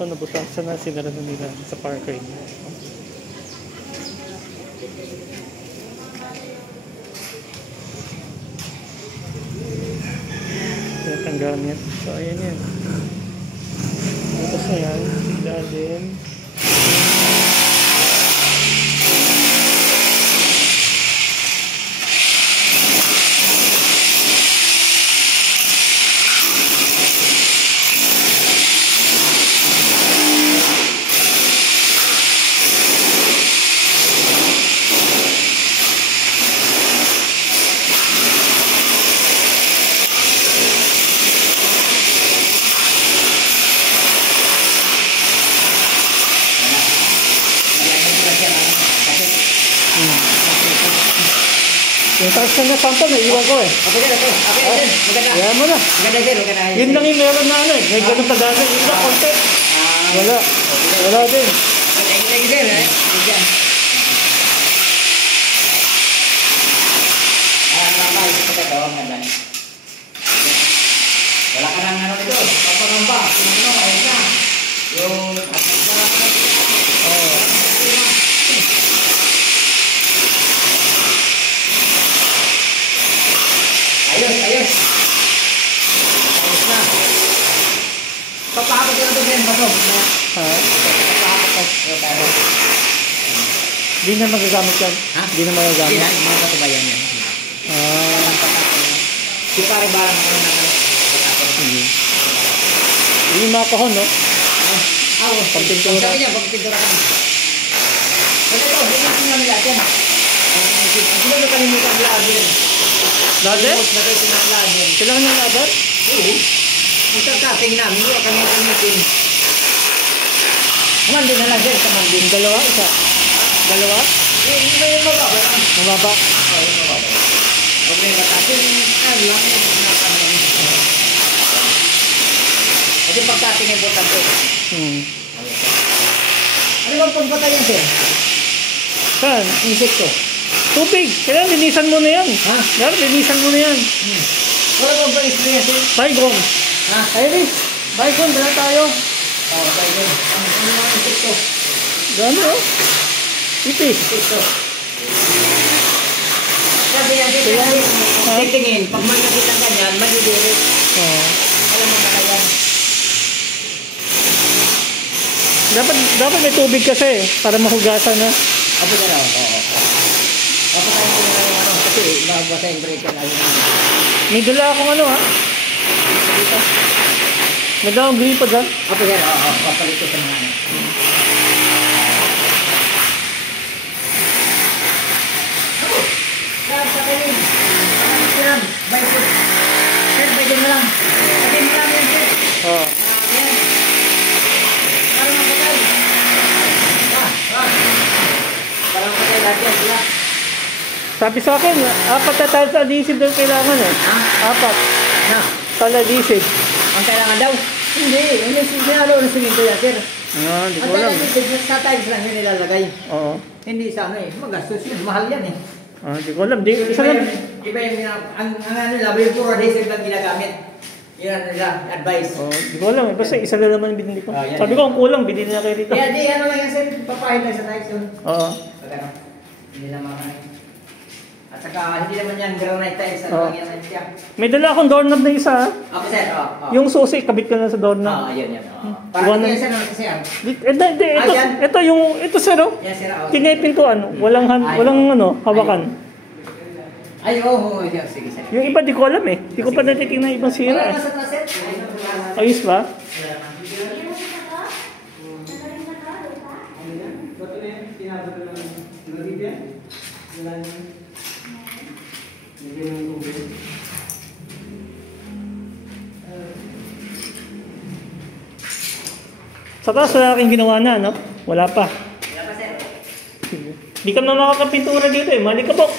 Ito, nabutasan na, sinara na nila sa parker niya. Ito ang gamit. So, ayan yan. Butas na yan. Ilalim. Yung taas na sample, naiiwan ko eh. Okay din. Maganda. Kaya mo na. Maganda din. Yun lang yung meron na ano eh. May ganun pa dati. Yung iba, konti. Wala. Wala din. Thank you, sir. Diyan. Nakakayos ko ito. Maganda. Wala ka nang ano nito. Papangamba. Sino, ayos na. Yung... Ayos. Ayos na. Papahapot ko na ito din. Bato. Ha? Papahapot ko. Di na magagamit yan. Ha? Di na magagamit. Di na. Mga katubayan yan. Si pare barang ako na Yung mga kahon, no? Pagpintura. Sabi niya, pagpintura ka na. Ito, hindi namin lahat yan. Hindi namin kalimutan lahat yan. Ladder? Kailangan ng ladder? Oo. Ito tating namin, hindi kami kamitin. Mandi na lang sir, sa mandi. Dalawa? Isa? Dalawa? Hindi ba yung mababa? Mababa? Oo, yung mababa. Huwag na yung batasin, ano lang yung nakanayin. Kasi pagtating yung butang ko. Ano bang pagbatay yan sir? Saan? Insekto. Tubig! Kailangan linisan mo na yan. Ha? Kailangan linisan mo na yan. Wala bang pa-spray yan sir? Baygon. Ha? Iris, Baygon, dala tayo. Oo, baygon. Ano mga insekto? Gano? Ipis. Insekto. Sabi yan sir, titingin, pag may nakita ganyan, malidirit. Alam mo na yan. Dapat may tubig kasi para mahugasan na. Apo ka raw? Oo. Papatayin ko na yung ano, kasi mabasa yung breaker na yun. May dala akong ano ha? Dito. May dala akong gripo dyan. Apo ka raw? Oo. Papalit ko sa mga ano. Sa kanin. Siram. Baygon. Sir, baygon na lang. Kasi marami yan sir. Oo. Yan. Parang mapatay. Parang mapatay lahat yan. Sila. Sabi sa akin, 4 na tiles adhesive daw kailangan eh. Ha? 4. Na. Tile adhesive. Ang kailangan daw? Hindi. Hindi sinalo na siminto yan sir. Hindi ko Ang alam. kailangan sa tiles lang yun nilalagay. Oo. Hindi sa ano eh. Magastos yun. Mahal yan eh. Hindi ko alam. Isa lang. Iba yung ang ano nila, yung puro adhesive lang ginagamit. Yun ano nila, advice. Hindi ko alam. Basta isa lang naman binili ko. Yan, Sabi ko, ang kulang, binili na kayo dito. Kaya di ano lang yan sir, papahit lang sa tiles yun. Oo. Pag ano, hindi naman ano. At saka hindi naman yan granite tiles, ano lang yan siya. May dala akong doorknob na isa. Ako sir, oo. Yung susi, kabit ka na sa doorknob. Oo, yan. Parang hindi yan sir, ano kasi yan. Ito sir, oh. Yan sir, oo. Pinipintuan, walang ano, hawakan. Ay, oo, sige sir. Yung iba di ko alam eh. Di ko pa natitingnan ibang sira eh. Wala sa taas sir. Ayos ba? Sa taas wala aking ginawa na, no? Wala pa. Wala pa sir. Di ka na makakapintura dito eh, malikabok.